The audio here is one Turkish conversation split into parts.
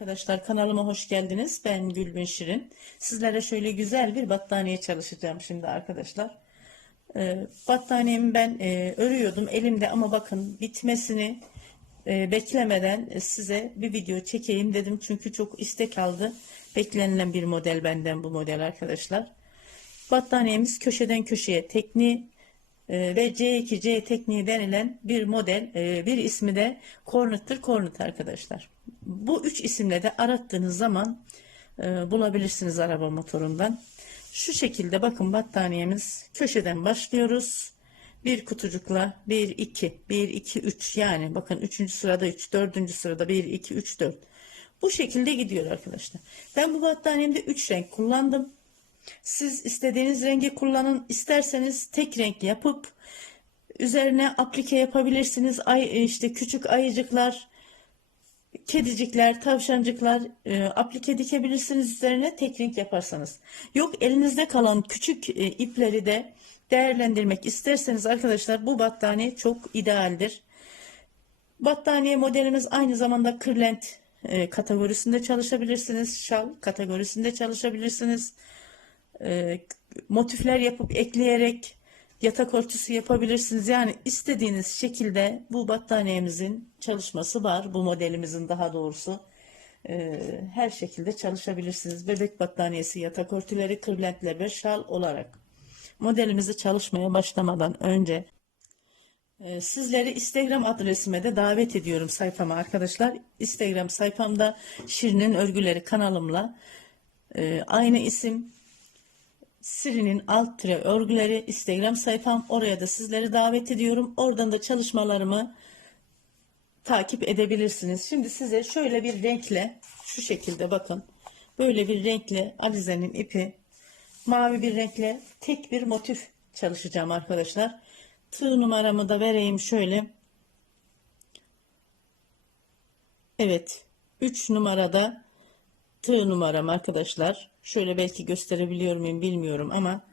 Arkadaşlar kanalıma hoş geldiniz. Ben Gülbin Şirin. Sizlere şöyle güzel bir battaniye çalışacağım şimdi arkadaşlar. Ee, battaniyemi ben e, örüyordum elimde ama bakın bitmesini e, beklemeden size bir video çekeyim dedim. Çünkü çok istek aldı. Beklenilen bir model benden bu model arkadaşlar. Battaniyemiz köşeden köşeye tekniği e, ve C2C tekniği denilen bir model. E, bir ismi de Cornet'tir Cornet arkadaşlar. Bu üç isimle de arattığınız zaman e, bulabilirsiniz araba motorundan. Şu şekilde bakın battaniyemiz köşeden başlıyoruz. Bir kutucukla 1 2 1 2 3 yani bakın 3. sırada 3 4. sırada 1 2 3 4 bu şekilde gidiyor arkadaşlar. Ben bu battaniyemde 3 renk kullandım. Siz istediğiniz rengi kullanın. İsterseniz tek renk yapıp üzerine aplike yapabilirsiniz. Ay işte küçük ayıcıklar, kedicikler, tavşancıklar e, aplike dikebilirsiniz üzerine tek renk yaparsanız. Yok elinizde kalan küçük e, ipleri de değerlendirmek isterseniz arkadaşlar bu battaniye çok idealdir. Battaniye modelimiz aynı zamanda kırlent e, kategorisinde çalışabilirsiniz. Şal kategorisinde çalışabilirsiniz. E, motifler yapıp ekleyerek yatak örtüsü yapabilirsiniz. Yani istediğiniz şekilde bu battaniyemizin çalışması var. Bu modelimizin daha doğrusu. E, her şekilde çalışabilirsiniz. Bebek battaniyesi, yatak örtüleri, kırlentler ve şal olarak. Modelimizi çalışmaya başlamadan önce ee, Sizleri Instagram adresime de davet ediyorum sayfama arkadaşlar. Instagram sayfamda Şirin'in Örgüleri kanalımla e, aynı isim Şirin'in alt tire örgüleri Instagram sayfam. Oraya da sizleri davet ediyorum. Oradan da çalışmalarımı takip edebilirsiniz. Şimdi size şöyle bir renkle şu şekilde bakın. Böyle bir renkle Alize'nin ipi mavi bir renkle tek bir motif çalışacağım arkadaşlar. Tığ numaramı da vereyim şöyle. Evet. 3 numarada tığ numaram arkadaşlar. Şöyle belki gösterebiliyor muyum bilmiyorum ama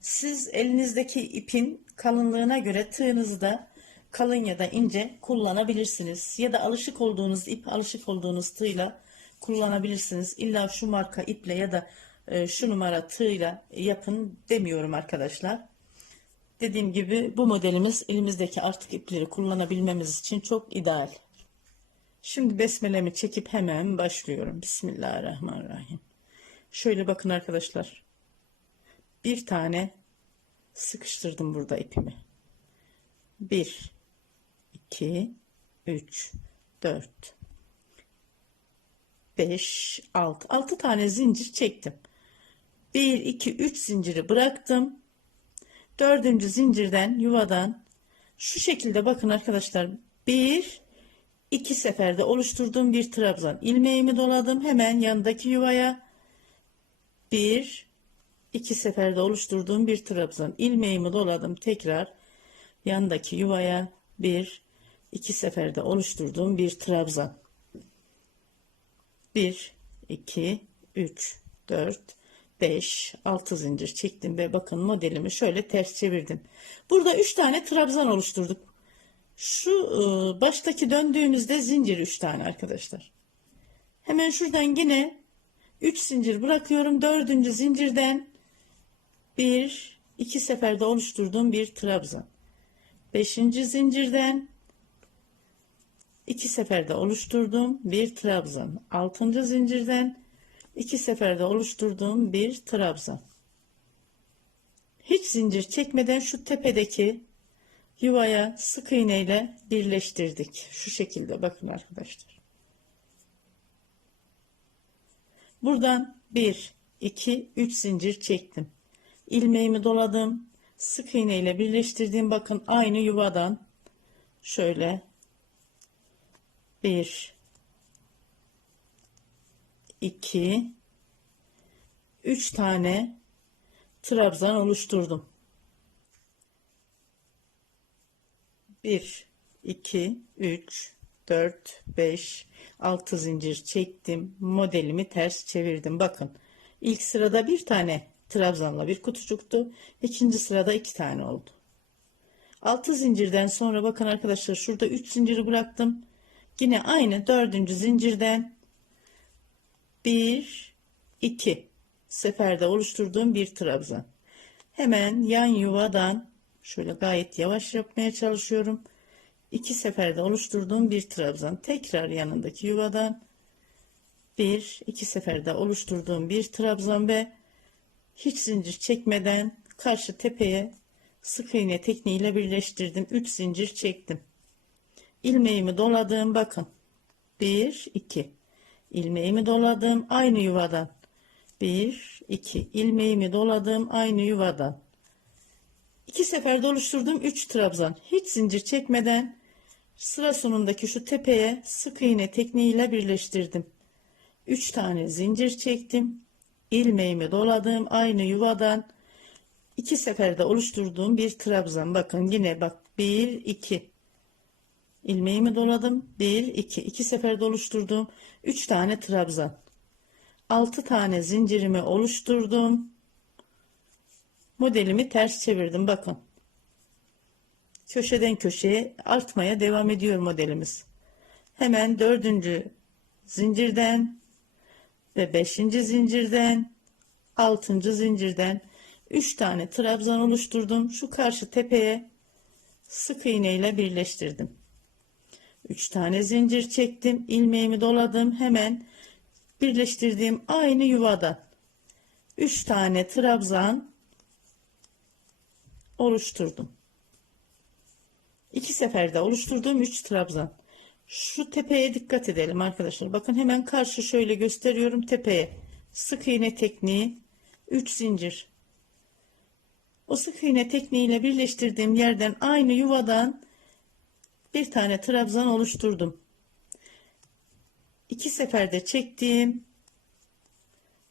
siz elinizdeki ipin kalınlığına göre tığınızı da kalın ya da ince kullanabilirsiniz. Ya da alışık olduğunuz ip, alışık olduğunuz tığla kullanabilirsiniz. İlla şu marka iple ya da e, şu numara tığla yapın demiyorum arkadaşlar. Dediğim gibi bu modelimiz elimizdeki artık ipleri kullanabilmemiz için çok ideal. Şimdi besmelemi çekip hemen başlıyorum. Bismillahirrahmanirrahim. Şöyle bakın arkadaşlar. Bir tane sıkıştırdım burada ipimi. 1 2 3 4 5 6 6 tane zincir çektim. 1 2 3 zinciri bıraktım dördüncü zincirden yuvadan şu şekilde bakın arkadaşlar bir iki seferde oluşturduğum bir trabzan ilmeğimi doladım hemen yanındaki yuvaya bir iki seferde oluşturduğum bir trabzan ilmeğimi doladım tekrar yandaki yuvaya bir iki seferde oluşturduğum bir trabzan 1 2 3 4 5 6 zincir çektim ve bakın modelimi şöyle ters çevirdim. Burada 3 tane trabzan oluşturduk. Şu e, baştaki döndüğümüzde zincir 3 tane arkadaşlar. Hemen şuradan yine 3 zincir bırakıyorum. 4. zincirden 1 2 seferde oluşturduğum bir trabzan. 5. zincirden 2 seferde oluşturduğum bir trabzan. 6. zincirden iki seferde oluşturduğum bir trabzan. Hiç zincir çekmeden şu tepedeki yuvaya sık iğne ile birleştirdik. Şu şekilde bakın arkadaşlar. Buradan 1, 2, 3 zincir çektim. İlmeğimi doladım. Sık iğne ile birleştirdiğim bakın aynı yuvadan şöyle 1 2 3 tane trabzan oluşturdum. 1 2 3 4 5 6 zincir çektim. Modelimi ters çevirdim. Bakın ilk sırada bir tane trabzanla bir kutucuktu. İkinci sırada iki tane oldu. 6 zincirden sonra bakın arkadaşlar şurada 3 zinciri bıraktım. Yine aynı dördüncü zincirden 1 2 seferde oluşturduğum bir trabzan. Hemen yan yuvadan şöyle gayet yavaş yapmaya çalışıyorum. İki seferde oluşturduğum bir trabzan. Tekrar yanındaki yuvadan bir iki seferde oluşturduğum bir trabzan ve hiç zincir çekmeden karşı tepeye sık iğne tekniğiyle birleştirdim. 3 zincir çektim. ilmeğimi doladım. Bakın. 1 2 ilmeğimi doladım. Aynı yuvadan. 1 2 ilmeğimi doladım. Aynı yuvadan. İki seferde oluşturduğum 3 trabzan. Hiç zincir çekmeden sıra sonundaki şu tepeye sık iğne tekniğiyle birleştirdim. 3 tane zincir çektim. ilmeğimi doladım. Aynı yuvadan iki seferde oluşturduğum bir trabzan. Bakın yine bak 1 2 ilmeğimi doladım. 1 2 iki seferde oluşturduğum 3 tane trabzan. 6 tane zincirimi oluşturdum. Modelimi ters çevirdim. Bakın. Köşeden köşeye artmaya devam ediyor modelimiz. Hemen dördüncü zincirden ve beşinci zincirden altıncı zincirden 3 tane trabzan oluşturdum. Şu karşı tepeye sık iğne ile birleştirdim. 3 tane zincir çektim. ilmeğimi doladım. Hemen birleştirdiğim aynı yuvadan 3 tane trabzan oluşturdum. İki seferde oluşturduğum 3 trabzan. Şu tepeye dikkat edelim arkadaşlar. Bakın hemen karşı şöyle gösteriyorum tepeye. Sık iğne tekniği 3 zincir. O sık iğne tekniğiyle birleştirdiğim yerden aynı yuvadan bir tane trabzan oluşturdum. İki seferde çektiğim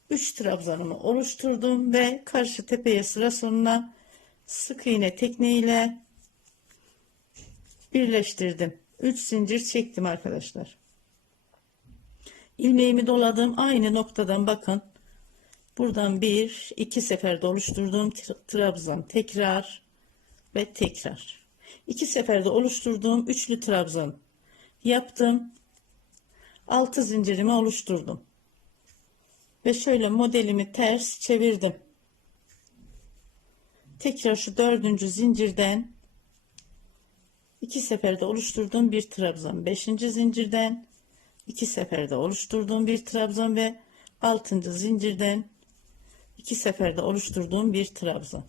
3 trabzanımı oluşturdum ve karşı tepeye sıra sonuna sık iğne tekniğiyle birleştirdim. 3 zincir çektim arkadaşlar. ilmeğimi doladım aynı noktadan bakın. Buradan bir iki seferde oluşturduğum trabzan tekrar ve tekrar. iki seferde oluşturduğum üçlü trabzan yaptım. 6 zincirimi oluşturdum. Ve şöyle modelimi ters çevirdim. Tekrar şu dördüncü zincirden iki seferde oluşturduğum bir trabzan. Beşinci zincirden iki seferde oluşturduğum bir trabzan ve altıncı zincirden iki seferde oluşturduğum bir trabzan.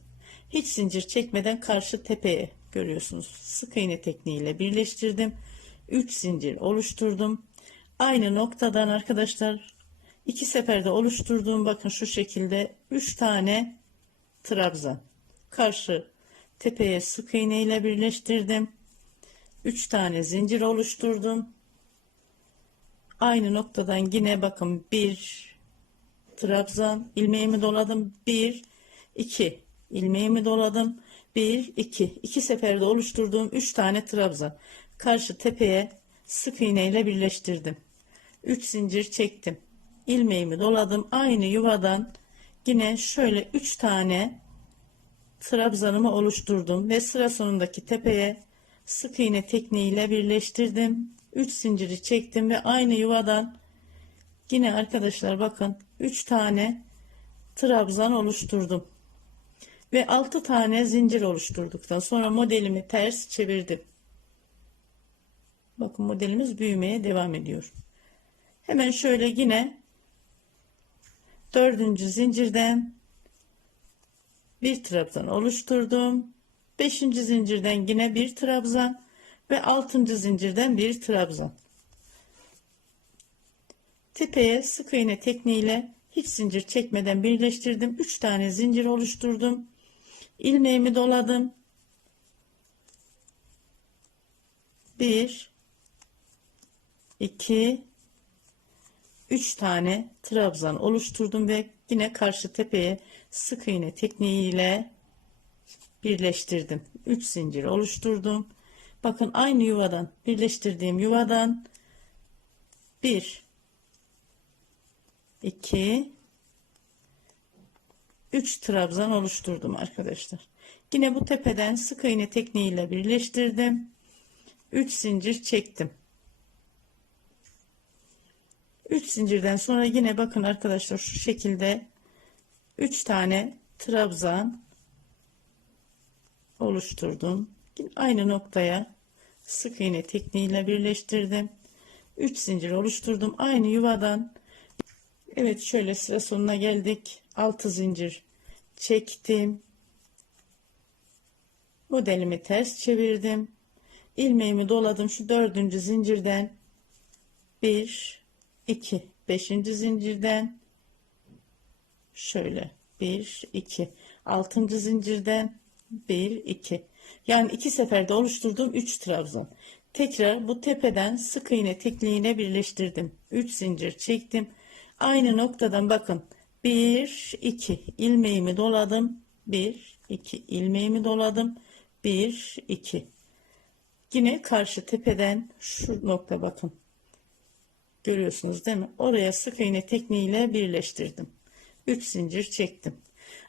Hiç zincir çekmeden karşı tepeye görüyorsunuz. Sık iğne tekniğiyle birleştirdim. 3 zincir oluşturdum. Aynı noktadan arkadaşlar iki seferde oluşturduğum bakın şu şekilde 3 tane trabzan. Karşı tepeye sık iğne ile birleştirdim. 3 tane zincir oluşturdum. Aynı noktadan yine bakın 1 trabzan ilmeğimi doladım. 1 2 ilmeğimi doladım. 1 2 2 seferde oluşturduğum 3 tane trabzan. Karşı tepeye sık iğne ile birleştirdim. 3 zincir çektim. ilmeğimi doladım. Aynı yuvadan yine şöyle 3 tane trabzanımı oluşturdum ve sıra sonundaki tepeye sık iğne tekniğiyle birleştirdim. 3 zinciri çektim ve aynı yuvadan yine arkadaşlar bakın 3 tane trabzan oluşturdum. Ve 6 tane zincir oluşturduktan sonra modelimi ters çevirdim. Bakın modelimiz büyümeye devam ediyor. Hemen şöyle yine dördüncü zincirden bir trabzan oluşturdum. Beşinci zincirden yine bir trabzan ve altıncı zincirden bir trabzan. Tepeye sık iğne tekniğiyle hiç zincir çekmeden birleştirdim. Üç tane zincir oluşturdum. ilmeğimi doladım. Bir, iki, üç tane trabzan oluşturdum ve yine karşı tepeye sık iğne tekniğiyle birleştirdim. 3 zincir oluşturdum. Bakın aynı yuvadan birleştirdiğim yuvadan 1 2 3 trabzan oluşturdum arkadaşlar. Yine bu tepeden sık iğne tekniğiyle birleştirdim. 3 zincir çektim. 3 zincirden sonra yine bakın arkadaşlar şu şekilde 3 tane trabzan oluşturdum. Aynı noktaya sık iğne tekniğiyle birleştirdim. 3 zincir oluşturdum. Aynı yuvadan Evet şöyle sıra sonuna geldik. 6 zincir çektim. Modelimi ters çevirdim. ilmeğimi doladım şu dördüncü zincirden 1 2 5. zincirden şöyle 1 2 6. zincirden 1 2 yani iki seferde oluşturduğum 3 trabzan tekrar bu tepeden sık iğne tekniğine birleştirdim. 3 zincir çektim. Aynı noktadan bakın. 1 2 ilmeğimi doladım. 1 2 ilmeğimi doladım. 1 2 yine karşı tepeden şu nokta bakın. Görüyorsunuz değil mi? Oraya sık iğne tekniğiyle birleştirdim. 3 zincir çektim.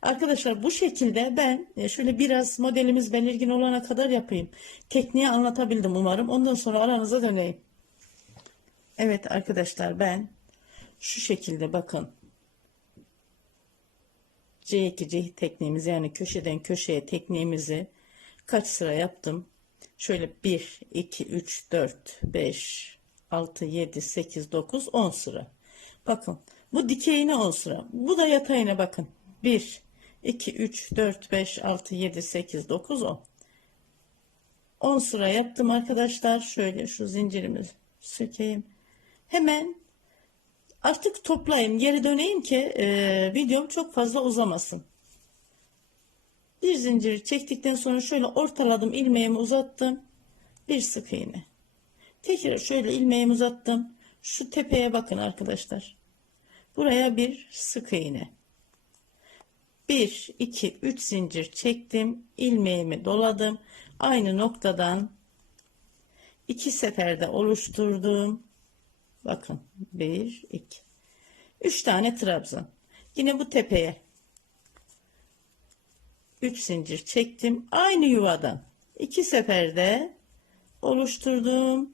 Arkadaşlar bu şekilde ben e, şöyle biraz modelimiz belirgin olana kadar yapayım. Tekniği anlatabildim umarım. Ondan sonra aranıza döneyim. Evet arkadaşlar ben şu şekilde bakın. C2 C tekniğimizi yani köşeden köşeye tekniğimizi kaç sıra yaptım? Şöyle 1, 2, 3, 4, 5, 6, 7, 8, 9, 10 sıra. Bakın bu dikeyine 10 sıra. Bu da yatayına bakın. 1, 2, 3, 4, 5, 6, 7, 8, 9, 10. 10 sıra yaptım arkadaşlar. Şöyle şu zincirimi sökeyim. Hemen artık toplayayım. Geri döneyim ki e, videom çok fazla uzamasın. Bir zinciri çektikten sonra şöyle ortaladım. ilmeğimi uzattım. Bir sık iğne. Tekrar şöyle ilmeğimi uzattım. Şu tepeye bakın arkadaşlar. Buraya bir sık iğne. 1, 2, 3 zincir çektim. ilmeğimi doladım. Aynı noktadan iki seferde oluşturdum. Bakın 1, 2. 3 tane trabzan. Yine bu tepeye 3 zincir çektim. Aynı yuvadan iki seferde oluşturdum.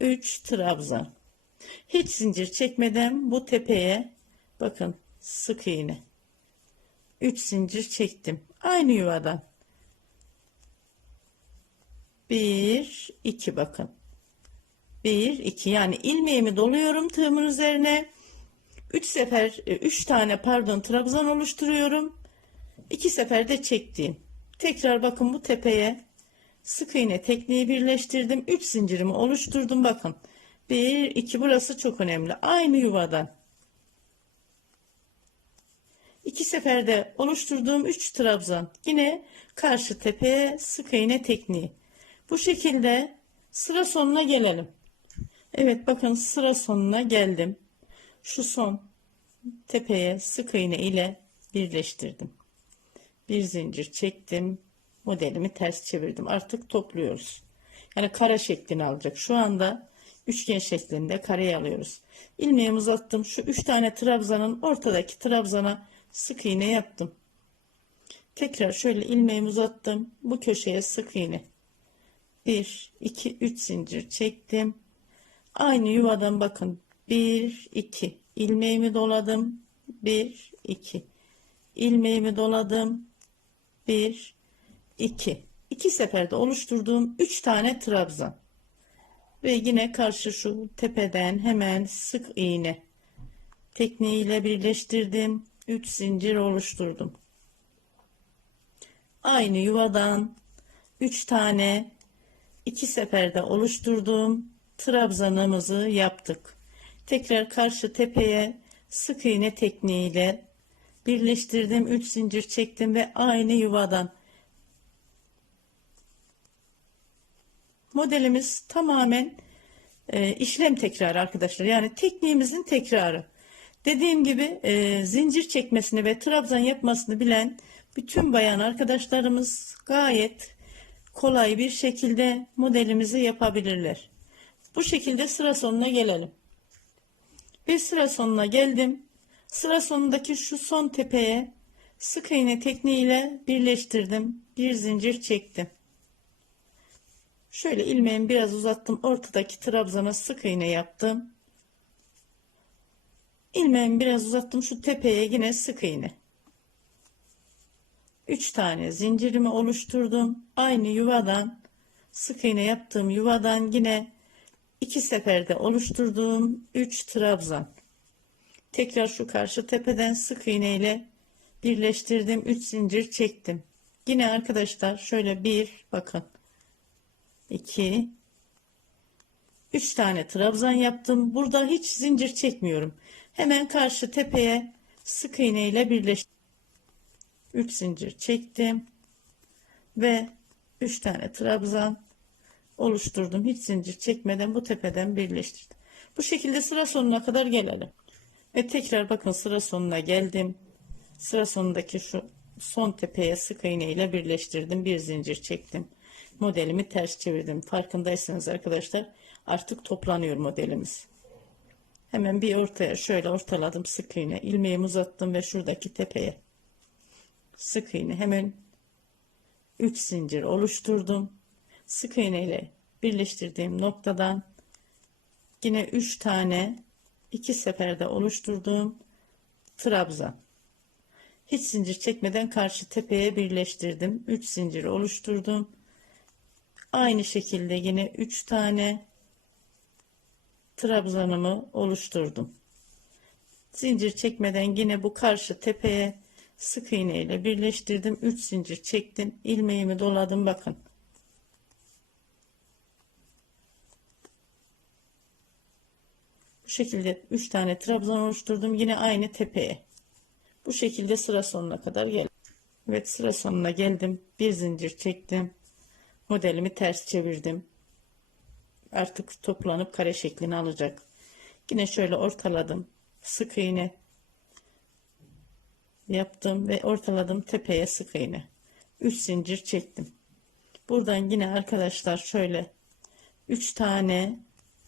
3 trabzan. Hiç zincir çekmeden bu tepeye bakın sık iğne. 3 zincir çektim. Aynı yuvadan. 1 2 bakın. 1 2 yani ilmeğimi doluyorum tığımın üzerine. 3 sefer 3 tane pardon trabzan oluşturuyorum. 2 seferde çektiğim. Tekrar bakın bu tepeye sık iğne tekniği birleştirdim. 3 zincirimi oluşturdum bakın. 1 2 burası çok önemli. Aynı yuvadan. İki seferde oluşturduğum 3 trabzan. Yine karşı tepeye sık iğne tekniği. Bu şekilde sıra sonuna gelelim. Evet bakın sıra sonuna geldim. Şu son tepeye sık iğne ile birleştirdim. Bir zincir çektim modelimi ters çevirdim. Artık topluyoruz. Yani kare şeklini alacak. Şu anda üçgen şeklinde kareyi alıyoruz. İlmeğimi uzattım. Şu üç tane trabzanın ortadaki trabzana sık iğne yaptım. Tekrar şöyle ilmeğimi uzattım. Bu köşeye sık iğne. 1, 2, 3 zincir çektim. Aynı yuvadan bakın. 1, 2 ilmeğimi doladım. 1, 2 ilmeğimi doladım. 1, 2. 2 seferde oluşturduğum 3 tane trabzan. Ve yine karşı şu tepeden hemen sık iğne tekniğiyle birleştirdim. 3 zincir oluşturdum. Aynı yuvadan 3 tane 2 seferde oluşturduğum trabzanımızı yaptık. Tekrar karşı tepeye sık iğne tekniğiyle birleştirdim. 3 zincir çektim ve aynı yuvadan Modelimiz tamamen e, işlem tekrarı arkadaşlar. Yani tekniğimizin tekrarı. Dediğim gibi e, zincir çekmesini ve trabzan yapmasını bilen bütün bayan arkadaşlarımız gayet kolay bir şekilde modelimizi yapabilirler. Bu şekilde sıra sonuna gelelim. Bir sıra sonuna geldim. Sıra sonundaki şu son tepeye sık iğne tekniğiyle birleştirdim. Bir zincir çektim. Şöyle ilmeğimi biraz uzattım. Ortadaki trabzana sık iğne yaptım. İlmeğimi biraz uzattım. Şu tepeye yine sık iğne. 3 tane zincirimi oluşturdum. Aynı yuvadan sık iğne yaptığım yuvadan yine iki seferde oluşturduğum 3 trabzan. Tekrar şu karşı tepeden sık iğne ile birleştirdim. 3 zincir çektim. Yine arkadaşlar şöyle bir bakın. 2 3 tane trabzan yaptım. Burada hiç zincir çekmiyorum hemen karşı tepeye sık iğne ile birleştirdim. 3 zincir çektim ve 3 tane trabzan oluşturdum. Hiç zincir çekmeden bu tepeden birleştirdim. Bu şekilde sıra sonuna kadar gelelim. Ve tekrar bakın sıra sonuna geldim. Sıra sonundaki şu son tepeye sık iğne ile birleştirdim. Bir zincir çektim. Modelimi ters çevirdim. Farkındaysanız arkadaşlar artık toplanıyor modelimiz hemen bir ortaya şöyle ortaladım sık iğne. İlmeğimi uzattım ve şuradaki tepeye sık iğne. Hemen 3 zincir oluşturdum. Sık iğne ile birleştirdiğim noktadan yine 3 tane iki seferde oluşturduğum trabzan. Hiç zincir çekmeden karşı tepeye birleştirdim. 3 zincir oluşturdum. Aynı şekilde yine 3 tane trabzanımı oluşturdum. Zincir çekmeden yine bu karşı tepeye sık iğne ile birleştirdim. 3 zincir çektim. İlmeğimi doladım bakın. Bu şekilde 3 tane trabzan oluşturdum. Yine aynı tepeye. Bu şekilde sıra sonuna kadar geldim Evet sıra sonuna geldim. Bir zincir çektim. Modelimi ters çevirdim artık toplanıp kare şeklini alacak. Yine şöyle ortaladım. Sık iğne yaptım ve ortaladım tepeye sık iğne. 3 zincir çektim. Buradan yine arkadaşlar şöyle 3 tane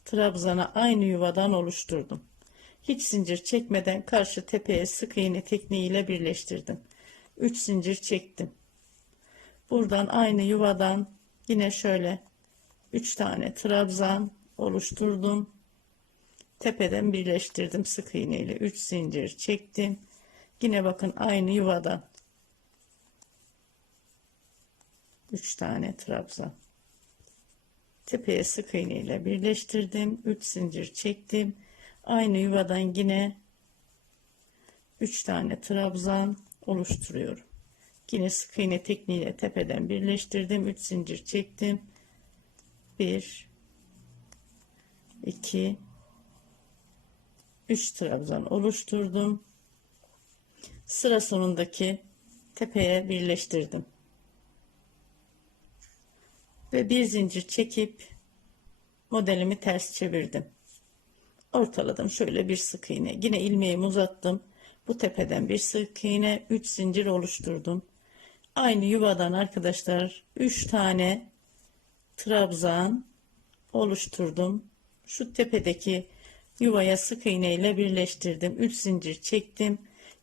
trabzana aynı yuvadan oluşturdum. Hiç zincir çekmeden karşı tepeye sık iğne tekniğiyle birleştirdim. 3 zincir çektim. Buradan aynı yuvadan yine şöyle 3 tane trabzan oluşturdum tepeden birleştirdim sık iğne ile 3 zincir çektim Yine bakın aynı yuvadan 3 tane trabzan. Tepeye sık iğne ile birleştirdim. 3 zincir çektim. Aynı yuvadan yine 3 tane trabzan oluşturuyorum. Yine sık iğne tekniğiyle tepeden birleştirdim. 3 zincir çektim. 1 2 3 trabzan oluşturdum sıra sonundaki tepeye birleştirdim. Ve bir zincir çekip modelimi ters çevirdim. Ortaladım şöyle bir sık iğne. Yine ilmeğimi uzattım. Bu tepeden bir sık iğne 3 zincir oluşturdum. Aynı yuvadan arkadaşlar 3 tane trabzan oluşturdum. Şu tepedeki yuvaya sık iğne ile birleştirdim. 3 zincir çektim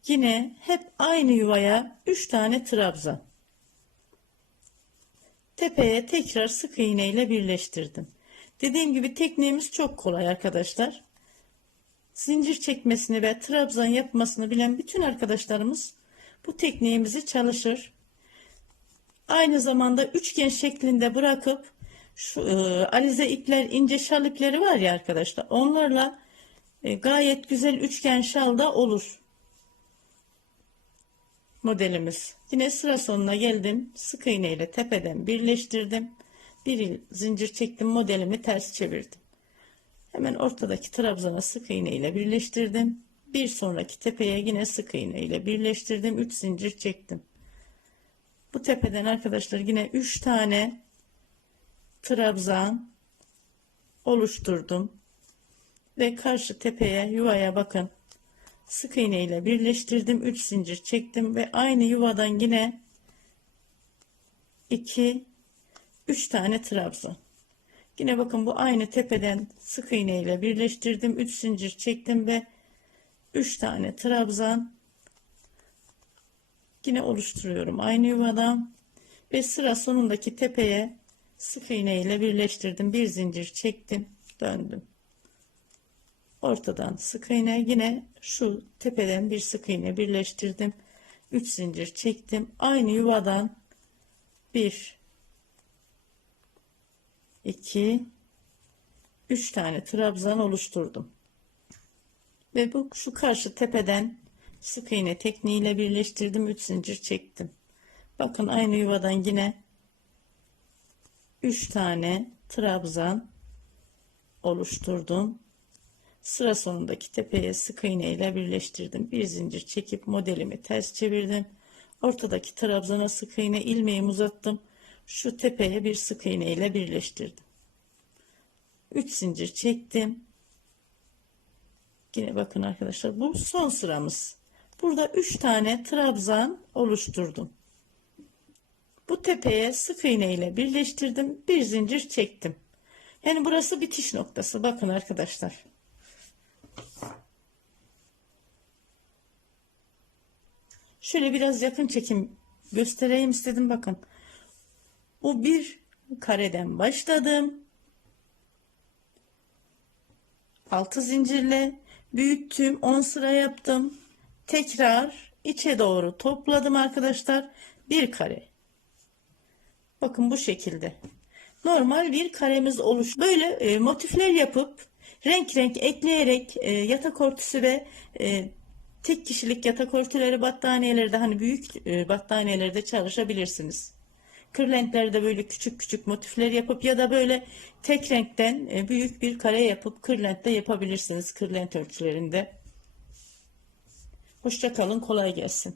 Yine hep aynı yuvaya 3 tane trabzan. Tepeye tekrar sık iğne ile birleştirdim. Dediğim gibi tekniğimiz çok kolay arkadaşlar. Zincir çekmesini ve trabzan yapmasını bilen bütün arkadaşlarımız bu tekniğimizi çalışır. Aynı zamanda üçgen şeklinde bırakıp şu e, alize ipler, ince şal ipleri var ya arkadaşlar. Onlarla e, gayet güzel üçgen şal da olur modelimiz. Yine sıra sonuna geldim. Sık iğne ile tepeden birleştirdim. Bir zincir çektim. Modelimi ters çevirdim. Hemen ortadaki trabzana sık iğne ile birleştirdim. Bir sonraki tepeye yine sık iğne ile birleştirdim. 3 zincir çektim. Bu tepeden arkadaşlar yine 3 tane trabzan oluşturdum. Ve karşı tepeye yuvaya bakın. Sık iğne ile birleştirdim. 3 zincir çektim ve aynı yuvadan yine 2 3 tane trabzan. Yine bakın bu aynı tepeden sık iğne ile birleştirdim. 3 zincir çektim ve 3 tane trabzan yine oluşturuyorum aynı yuvadan. Ve sıra sonundaki tepeye sık iğne ile birleştirdim. Bir zincir çektim döndüm. Ortadan sık iğne yine şu tepeden bir sık iğne birleştirdim. 3 zincir çektim. Aynı yuvadan 1 2 3 tane trabzan oluşturdum. Ve bu şu karşı tepeden sık iğne tekniğiyle birleştirdim. 3 zincir çektim. Bakın aynı yuvadan yine 3 tane trabzan oluşturdum. Sıra sonundaki tepeye sık iğne ile birleştirdim. Bir zincir çekip modelimi ters çevirdim. Ortadaki trabzana sık iğne ilmeğimi uzattım. Şu tepeye bir sık iğne ile birleştirdim. 3 zincir çektim. Yine bakın arkadaşlar bu son sıramız. Burada 3 tane trabzan oluşturdum bu tepeye sık iğne ile birleştirdim bir zincir çektim yani burası bitiş noktası bakın arkadaşlar Şöyle biraz yakın çekim göstereyim istedim bakın. Bu bir kareden başladım. 6 zincirle büyüttüm 10 sıra yaptım. Tekrar içe doğru topladım arkadaşlar. Bir kare. Bakın bu şekilde. Normal bir karemiz oluş. Böyle e, motifler yapıp renk renk ekleyerek e, yatak örtüsü ve e, tek kişilik yatak örtüleri battaniyelerde hani büyük e, battaniyelerde çalışabilirsiniz. Kırlentlerde böyle küçük küçük motifler yapıp ya da böyle tek renkten e, büyük bir kare yapıp kırlentte yapabilirsiniz kırlent örtülerinde. Hoşça kalın kolay gelsin.